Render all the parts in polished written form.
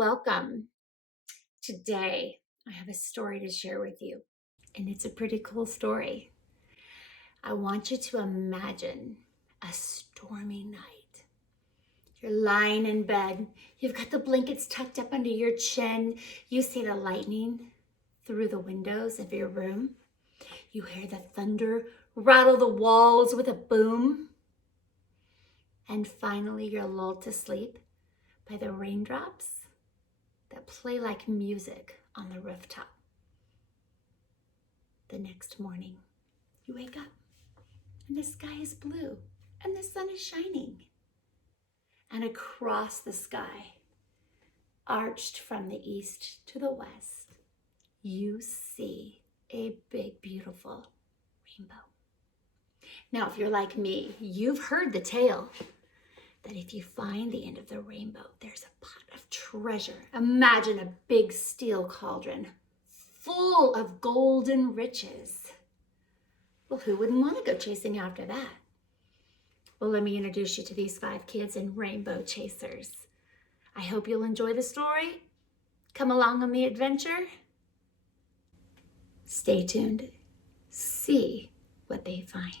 welcome. Today, I have a story to share with you, and it's a pretty cool story. I want you to imagine a stormy night. You're lying in bed, you've got the blankets tucked up under your chin, you see the lightning through the windows of your room, you hear the thunder rattle the walls with a boom, and finally you're lulled to sleep by the raindrops that play like music on the rooftop. The next morning, you wake up and the sky is blue and the sun is shining. And across the sky, arched from the east to the west, you see a big, beautiful rainbow. Now, if you're like me, you've heard the tale that if you find the end of the rainbow, there's a pot of treasure. Imagine a big steel cauldron full of golden riches. Well, who wouldn't want to go chasing after that? Well, let me introduce you to these 5 kids and rainbow chasers. I hope you'll enjoy the story. Come along on the adventure. Stay tuned. See what they find.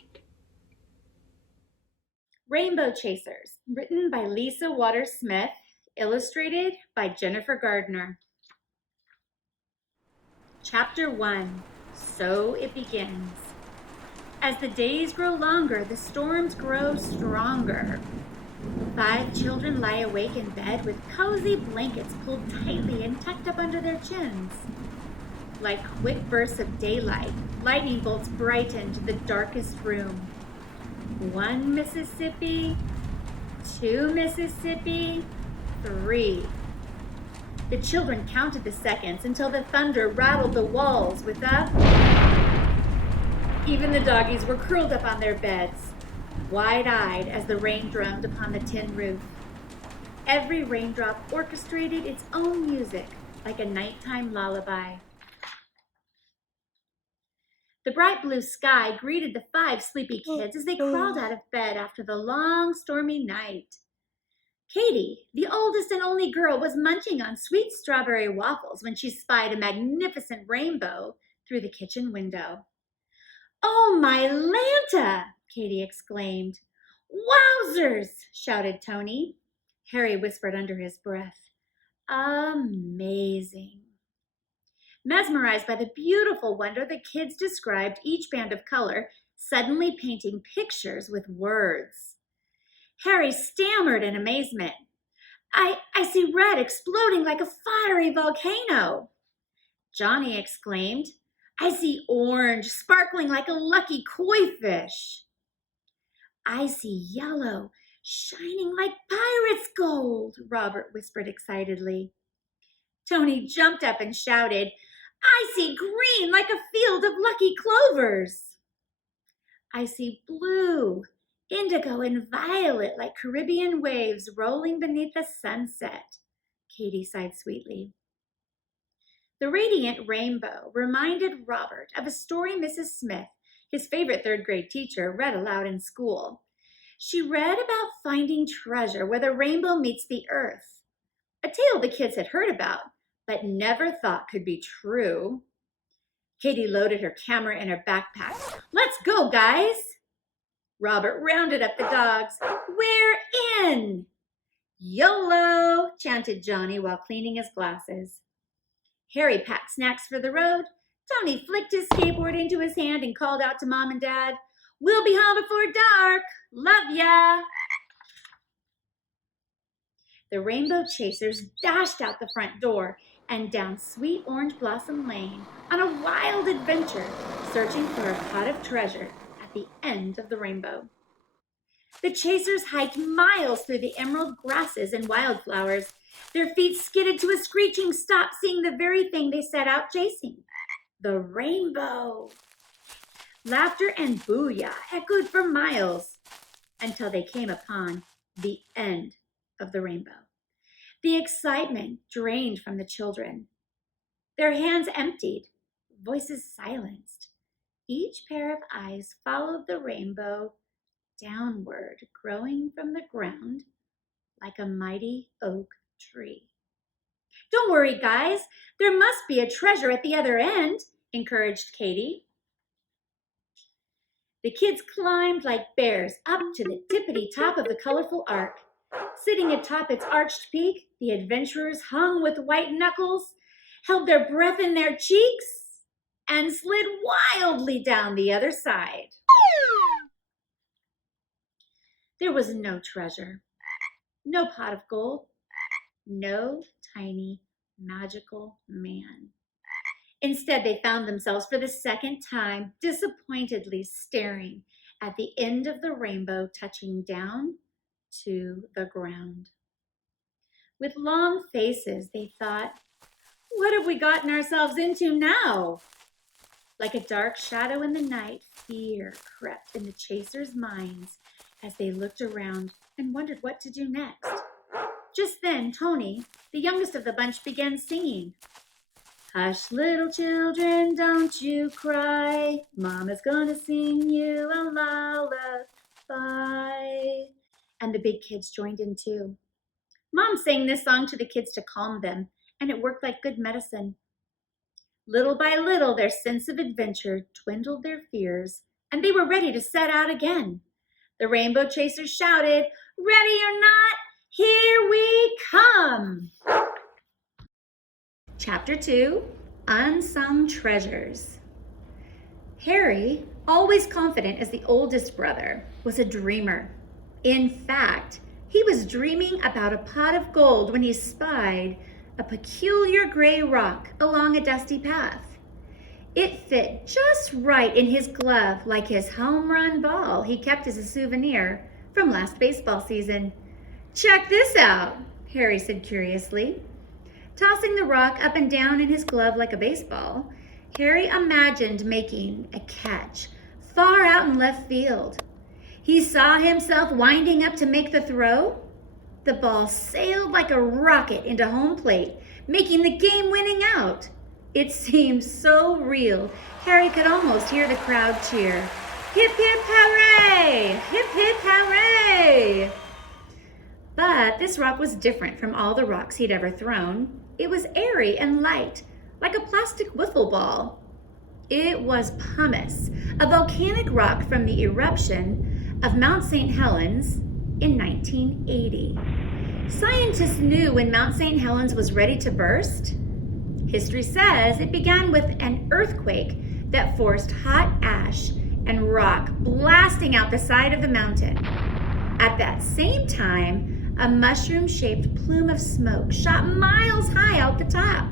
Rainbow Chasers, written by Lisa Waters Smith, illustrated by Jennifer Gardner. Chapter 1, So It Begins. As the days grow longer, the storms grow stronger. 5 children lie awake in bed with cozy blankets pulled tightly and tucked up under their chins. Like quick bursts of daylight, lightning bolts brightened the darkest room. 1 Mississippi, 2 Mississippi, 3. The children counted the seconds until the thunder rattled the walls with a... Even the doggies were curled up on their beds, wide-eyed as the rain drummed upon the tin roof. Every raindrop orchestrated its own music like a nighttime lullaby. The bright blue sky greeted the 5 sleepy kids as they crawled out of bed after the long, stormy night. Katie, the oldest and only girl, was munching on sweet strawberry waffles when she spied a magnificent rainbow through the kitchen window. "Oh, my Lanta!" Katie exclaimed. "Wowzers!" shouted Tony. Harry whispered under his breath, "Amazing." Mesmerized by the beautiful wonder, the kids described each band of color, suddenly painting pictures with words. Harry stammered in amazement. I see red exploding like a fiery volcano." Johnny exclaimed, "I see orange sparkling like a lucky koi fish." "I see yellow shining like pirate's gold," Robert whispered excitedly. Tony jumped up and shouted, "I see green like a field of lucky clovers." "I see blue, indigo, and violet like Caribbean waves rolling beneath the sunset," Katie sighed sweetly. The radiant rainbow reminded Robert of a story Mrs. Smith, his favorite 3rd-grade teacher, read aloud in school. She read about finding treasure where the rainbow meets the earth, a tale the kids had heard about, but never thought could be true. Katie loaded her camera in her backpack. "Let's go, guys!" Robert rounded up the dogs. "We're in!" "YOLO!" chanted Johnny while cleaning his glasses. Harry packed snacks for the road. Tony flicked his skateboard into his hand and called out to Mom and Dad, "We'll be home before dark. Love ya!" The Rainbow Chasers dashed out the front door and down Sweet Orange Blossom Lane on a wild adventure, searching for a pot of treasure at the end of the rainbow. The chasers hiked miles through the emerald grasses and wildflowers. Their feet skidded to a screeching stop, seeing the very thing they set out chasing, the rainbow. Laughter and booyah echoed for miles until they came upon the end of the rainbow. The excitement drained from the children. Their hands emptied, voices silenced. Each pair of eyes followed the rainbow downward, growing from the ground like a mighty oak tree. Don't worry, guys. There must be a treasure at the other end, encouraged Katie. The kids climbed like bears up to the tippity top of the colorful ark. Sitting atop its arched peak, the adventurers hung with white knuckles, held their breath in their cheeks, and slid wildly down the other side. There was no treasure, no pot of gold, no tiny magical man. Instead, they found themselves for the second time disappointedly staring at the end of the rainbow touching down to the ground. With long faces, they thought, what have we gotten ourselves into now? Like a dark shadow in the night, fear crept in the chasers' minds as they looked around and wondered what to do next. Just then, Tony, the youngest of the bunch, began singing. Hush, little children, don't you cry. Mama's gonna sing you a lullaby. And the big kids joined in too. Mom sang this song to the kids to calm them, and it worked like good medicine. Little by little, their sense of adventure dwindled their fears, and they were ready to set out again. The Rainbow Chasers shouted, "Ready or not, here we come!" Chapter 2, Unsung Treasures. Harry, always confident as the oldest brother, was a dreamer. In fact, he was dreaming about a pot of gold when he spied a peculiar gray rock along a dusty path. It fit just right in his glove, like his home run ball he kept as a souvenir from last baseball season. "Check this out," Harry said curiously. Tossing the rock up and down in his glove like a baseball, Harry imagined making a catch far out in left field. He saw himself winding up to make the throw. The ball sailed like a rocket into home plate, making the game-winning out. It seemed so real, Harry could almost hear the crowd cheer. "Hip, hip, hooray! Hip, hip, hooray!" But this rock was different from all the rocks he'd ever thrown. It was airy and light, like a plastic wiffle ball. It was pumice, a volcanic rock from the eruption of Mount St. Helens in 1980. Scientists knew when Mount St. Helens was ready to burst. History says it began with an earthquake that forced hot ash and rock blasting out the side of the mountain. At that same time, a mushroom-shaped plume of smoke shot miles high out the top.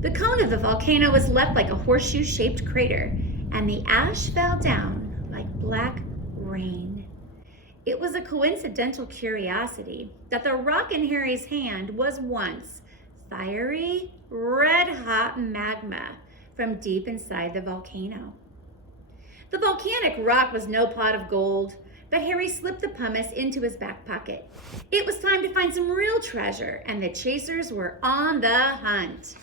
The cone of the volcano was left like a horseshoe-shaped crater, and the ash fell down like black rain. It was a coincidental curiosity that the rock in Harry's hand was once fiery, red-hot magma from deep inside the volcano. The volcanic rock was no pot of gold, but Harry slipped the pumice into his back pocket. It was time to find some real treasure, and the chasers were on the hunt.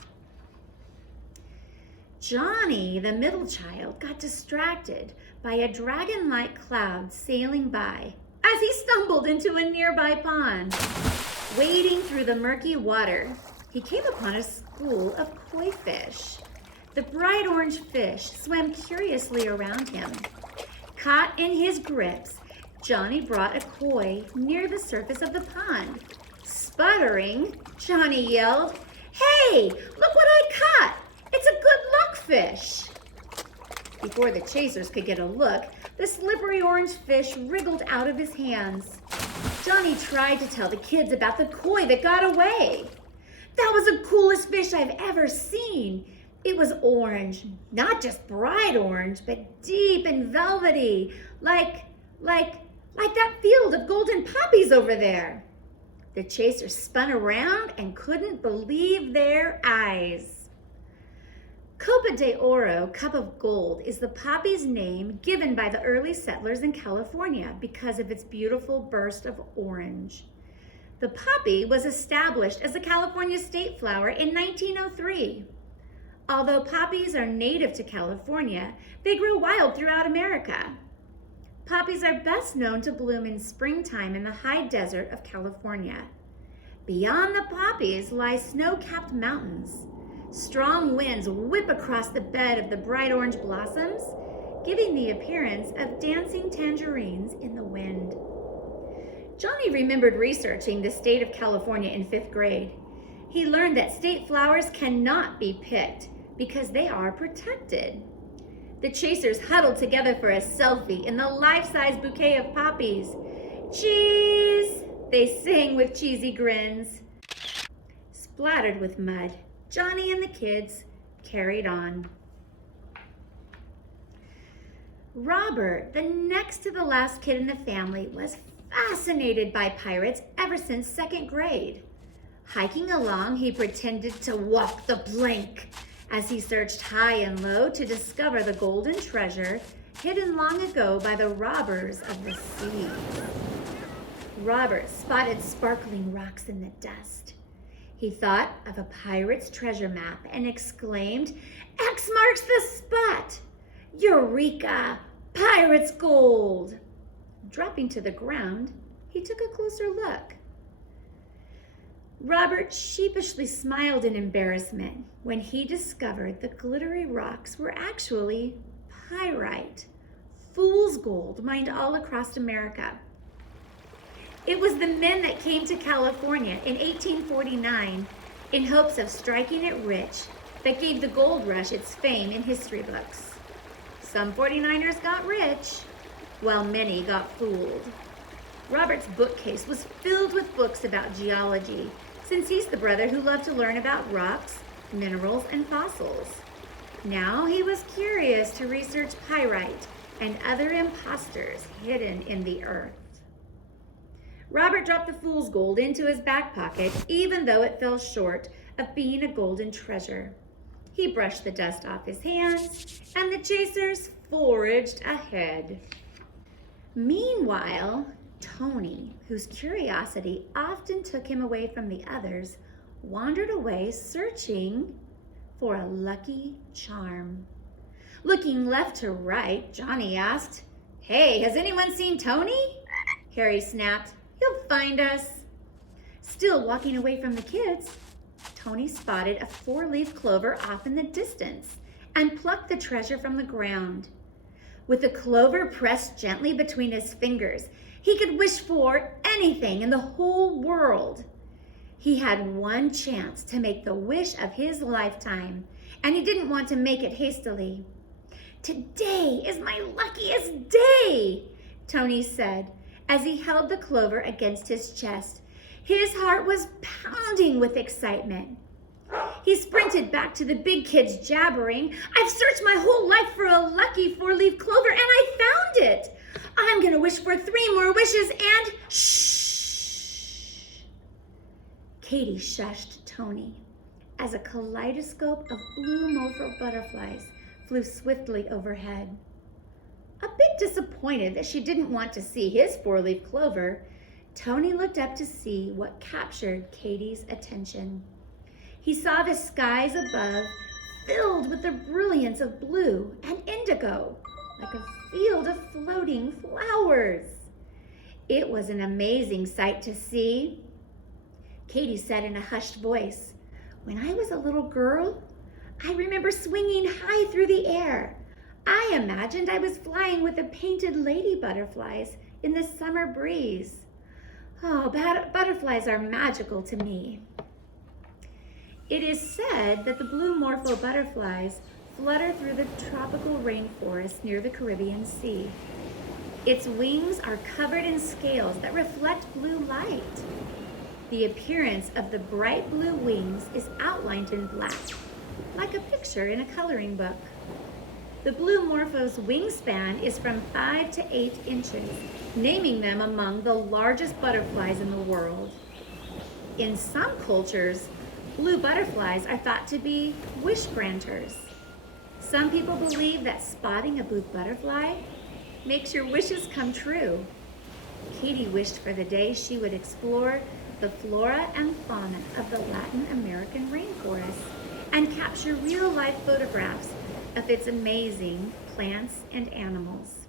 Johnny, the middle child, got distracted by a dragon-like cloud sailing by as he stumbled into a nearby pond. Wading through the murky water, he came upon a school of koi fish. The bright orange fish swam curiously around him. Caught in his grips, Johnny brought a koi near the surface of the pond. Sputtering, Johnny yelled, "Hey, look what I caught! It's a good luck fish!" Before the chasers could get a look, the slippery orange fish wriggled out of his hands. Johnny tried to tell the kids about the koi that got away. "That was the coolest fish I've ever seen. It was orange, not just bright orange, but deep and velvety, like that field of golden poppies over there." The chasers spun around and couldn't believe their eyes. Copa de Oro, cup of gold, is the poppy's name given by the early settlers in California because of its beautiful burst of orange. The poppy was established as the California state flower in 1903. Although poppies are native to California, they grow wild throughout America. Poppies are best known to bloom in springtime in the high desert of California. Beyond the poppies lie snow-capped mountains. Strong winds whip across the bed of the bright orange blossoms, giving the appearance of dancing tangerines in the wind. Johnny remembered researching the state of California in 5th grade. He learned that state flowers cannot be picked because they are protected. The chasers huddled together for a selfie in the life-size bouquet of poppies. "Cheese!" they sang with cheesy grins. Splattered with mud, Johnny and the kids carried on. Robert, the next to the last kid in the family, was fascinated by pirates ever since 2nd grade. Hiking along, he pretended to walk the plank as he searched high and low to discover the golden treasure hidden long ago by the robbers of the sea. Robert spotted sparkling rocks in the dust. He thought of a pirate's treasure map and exclaimed, "X marks the spot! Eureka! Pirate's gold!" Dropping to the ground, he took a closer look. Robert sheepishly smiled in embarrassment when he discovered the glittery rocks were actually pyrite, fool's gold mined all across America. It was the men that came to California in 1849 in hopes of striking it rich that gave the gold rush its fame in history books. Some 49ers got rich, while many got fooled. Robert's bookcase was filled with books about geology, since he's the brother who loved to learn about rocks, minerals, and fossils. Now he was curious to research pyrite and other imposters hidden in the earth. Robert dropped the fool's gold into his back pocket, even though it fell short of being a golden treasure. He brushed the dust off his hands, and the chasers foraged ahead. Meanwhile, Tony, whose curiosity often took him away from the others, wandered away searching for a lucky charm. Looking left to right, Johnny asked, "Hey, has anyone seen Tony?" Harry snapped, "He'll find us." Still walking away from the kids, Tony spotted a 4-leaf clover off in the distance and plucked the treasure from the ground. With the clover pressed gently between his fingers, he could wish for anything in the whole world. He had one chance to make the wish of his lifetime, and he didn't want to make it hastily. "Today is my luckiest day," Tony said as he held the clover against his chest. His heart was pounding with excitement. He sprinted back to the big kids, jabbering, "I've searched my whole life for a lucky 4-leaf clover, and I found it. I'm going to wish for 3 more wishes and..." "Shh!" Katie shushed Tony as a kaleidoscope of blue morpho butterflies flew swiftly overhead. A bit disappointed that she didn't want to see his 4-leaf clover, Tony looked up to see what captured Katie's attention. He saw the skies above filled with the brilliance of blue and indigo, like a field of floating flowers. It was an amazing sight to see. Katie said in a hushed voice, "When I was a little girl, I remember swinging high through the air. I imagined I was flying with the painted lady butterflies in the summer breeze. Oh, butterflies are magical to me." It is said that the blue morpho butterflies flutter through the tropical rainforest near the Caribbean Sea. Its wings are covered in scales that reflect blue light. The appearance of the bright blue wings is outlined in black, like a picture in a coloring book. The blue morpho's wingspan is from 5 to 8 inches, naming them among the largest butterflies in the world. In some cultures, blue butterflies are thought to be wish granters. Some people believe that spotting a blue butterfly makes your wishes come true. Katie wished for the day she would explore the flora and fauna of the Latin American rainforest and capture real-life photographs of its amazing plants and animals.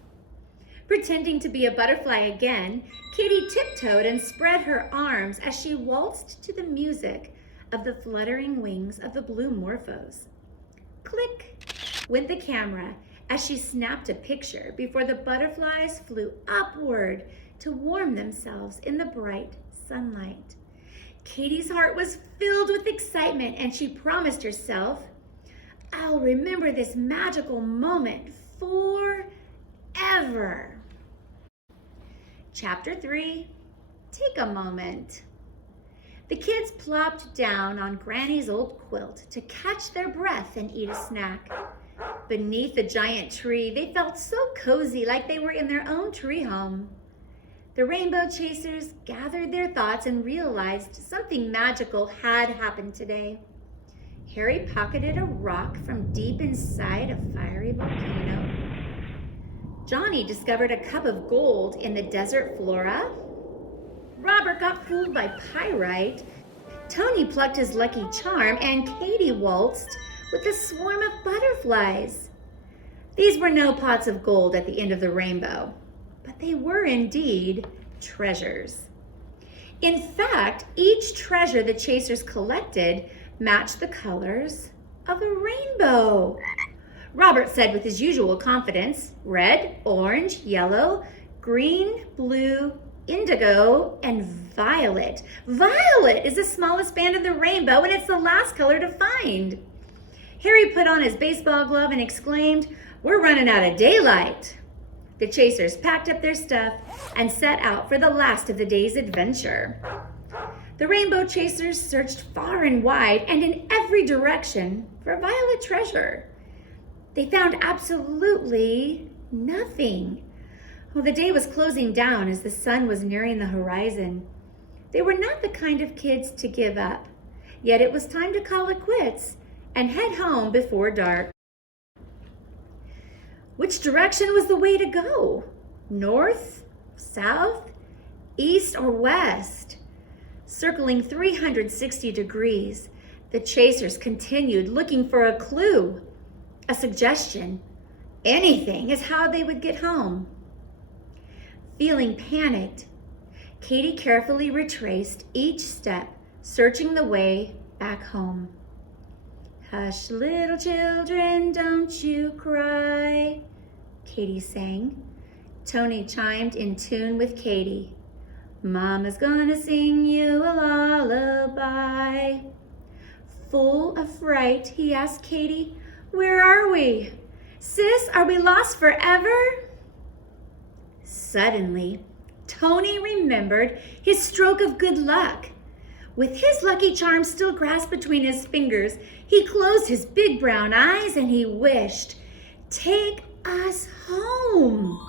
Pretending to be a butterfly again, Katy tiptoed and spread her arms as she waltzed to the music of the fluttering wings of the blue morphos. Click went the camera as she snapped a picture before the butterflies flew upward to warm themselves in the bright sunlight. Katy's heart was filled with excitement, and she promised herself, "I'll remember this magical moment forever." Chapter 3, Take a Moment. The kids plopped down on Granny's old quilt to catch their breath and eat a snack. Beneath the giant tree, they felt so cozy, like they were in their own tree home. The Rainbow Chasers gathered their thoughts and realized something magical had happened today. Harry pocketed a rock from deep inside a fiery volcano. Johnny discovered a cup of gold in the desert flora. Robert got fooled by pyrite. Tony plucked his lucky charm, and Katy waltzed with a swarm of butterflies. These were no pots of gold at the end of the rainbow, but they were indeed treasures. In fact, each treasure the chasers collected matched the colors of the rainbow. Robert said with his usual confidence, red, orange, yellow, green, blue, indigo, and violet. Violet is the smallest band in the rainbow, and it's the last color to find. Harry put on his baseball glove and exclaimed, "We're running out of daylight." The chasers packed up their stuff and set out for the last of the day's adventure. The Rainbow Chasers searched far and wide and in every direction for violet treasure. They found absolutely nothing. Well, the day was closing down as the sun was nearing the horizon. They were not the kind of kids to give up, yet it was time to call it quits and head home before dark. Which direction was the way to go? North, south, east, or west? Circling 360 degrees, the chasers continued looking for a clue, a suggestion, anything as how they would get home. Feeling panicked, Katy carefully retraced each step, searching the way back home. "Hush, little children, don't you cry," Katy sang. Tony chimed in tune with Katy. "Mama's gonna sing you a lullaby." Full of fright, he asked Katy, "Where are we? Sis, are we lost forever?" Suddenly, Tony remembered his stroke of good luck. With his lucky charm still grasped between his fingers, he closed his big brown eyes and he wished, "Take us home."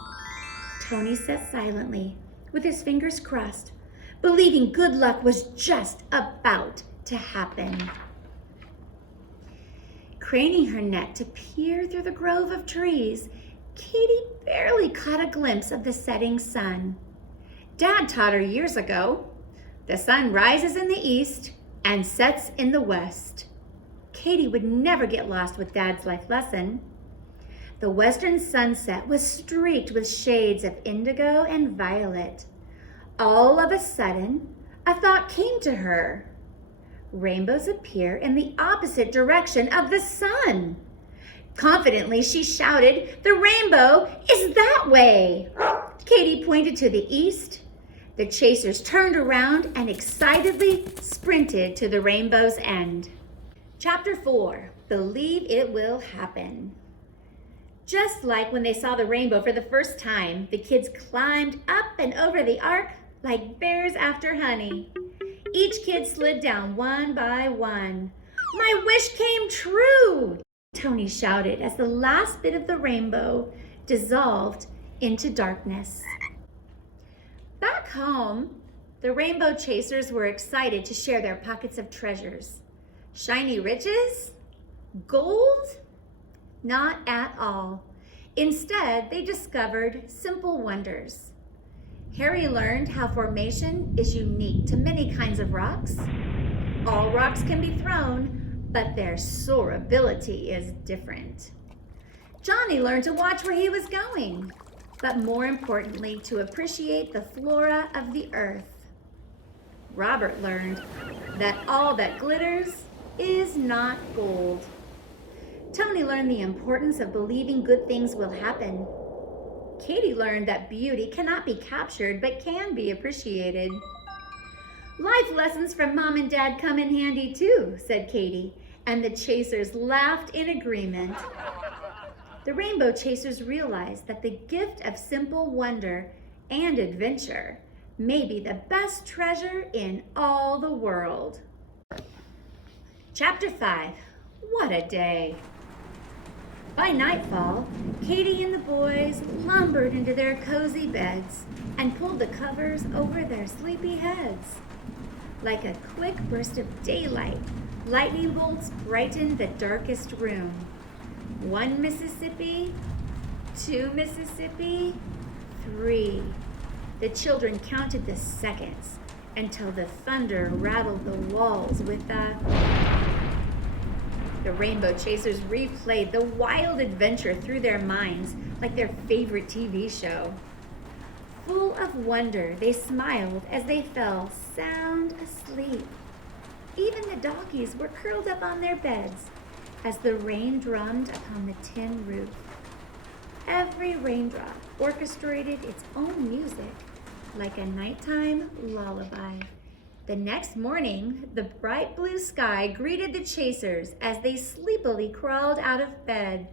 Tony sat silently, with his fingers crossed, believing good luck was just about to happen. Craning her neck to peer through the grove of trees, Katy barely caught a glimpse of the setting sun. Dad taught her years ago, the sun rises in the east and sets in the west. Katy would never get lost with Dad's life lesson. The western sunset was streaked with shades of indigo and violet. All of a sudden, a thought came to her. Rainbows appear in the opposite direction of the sun. Confidently, she shouted, "The rainbow is that way!" Katy pointed to the east. The chasers turned around and excitedly sprinted to the rainbow's end. Chapter 4, Believe It Will Happen. Just like when they saw the rainbow for the first time, the kids climbed up and over the ark like bears after honey. Each kid slid down one by one. "My wish came true!" Tony shouted as the last bit of the rainbow dissolved into darkness. Back home, the Rainbow Chasers were excited to share their pockets of treasures. Shiny riches? Gold? Not at all. Instead, they discovered simple wonders. Harry learned how formation is unique to many kinds of rocks. All rocks can be thrown, but their soarability is different. Johnny learned to watch where he was going. but more importantly, to appreciate the flora of the earth. Robert learned that all that glitters is not gold. Tony learned the importance of believing good things will happen. Katie learned that beauty cannot be captured but can be appreciated. Life lessons from Mom and Dad come in handy too, said Katie, and the Chasers laughed in agreement. The Rainbow Chasers realized that the gift of simple wonder and adventure may be the best treasure in all the world. Chapter 5. What a day! By nightfall, Katie and the boys lumbered into their cozy beds and pulled the covers over their sleepy heads. Like a quick burst of daylight, lightning bolts brightened the darkest room. 1 Mississippi, 2 Mississippi, 3. The children counted the seconds until the thunder rattled the walls with The Rainbow Chasers replayed the wild adventure through their minds like their favorite TV show. Full of wonder, they smiled as they fell sound asleep. Even the doggies were curled up on their beds as the rain drummed upon the tin roof. Every raindrop orchestrated its own music like a nighttime lullaby. The next morning, the bright blue sky greeted the Chasers as they sleepily crawled out of bed.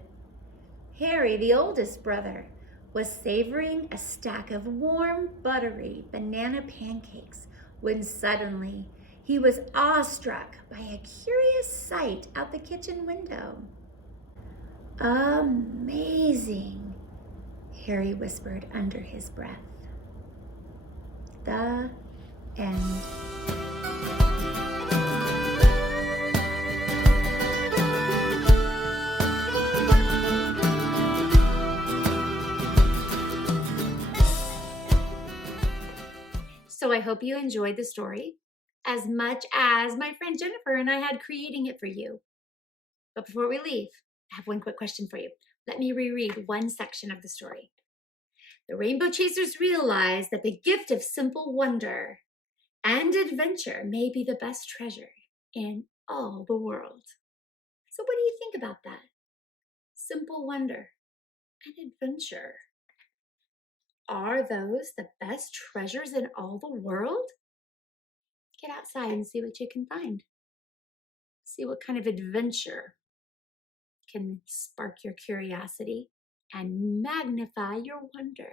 Harry, the oldest brother, was savoring a stack of warm, buttery banana pancakes when suddenly he was awestruck by a curious sight out the kitchen window. Amazing, Harry whispered under his breath. The end. So I hope you enjoyed the story as much as my friend Jennifer and I had creating it for you. But before we leave, I have one quick question for you. Let me reread one section of the story. The Rainbow Chasers realized that the gift of simple wonder and adventure may be the best treasure in all the world. So what do you think about that? Simple wonder and adventure. Are those the best treasures in all the world? Get outside and see what you can find. See what kind of adventure can spark your curiosity and magnify your wonder.